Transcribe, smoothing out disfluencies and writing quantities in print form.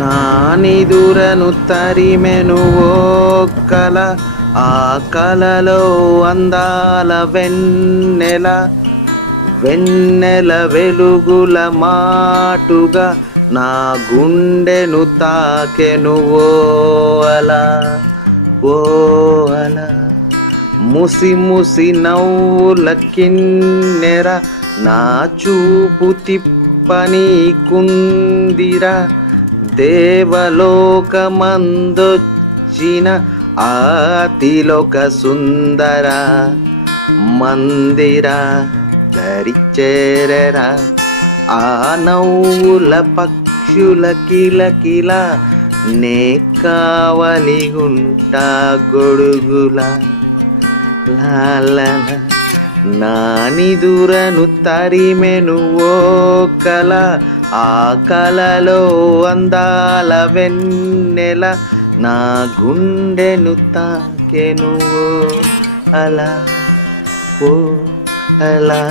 నా నిదురను తరిమెను ఓ కల, ఆ కలలో అందాల వెన్నెల, వెన్నెల వెలుగుల మాటుగా నా గుండెను తాకెను ఓ అలా, ఓ అలా. ముసి ముసి నవ్వుల కిన్నెర, నా చూపు తిప్పనీకుందిరా, దేవలోకమందొచ్చిన ఆతిలోక సుందర మందిర దరిచేరరా. ఆ నవ్వుల పక్షుల కిలకిల, నే కావలిగుంటా గొడుగుల. లాల నా నిదురను తరిమెను ఓ కల, ఆ కలలో అందాల వెన్నెల, నా గుండెను తాకెను ఓ అలా, ఓ అలా.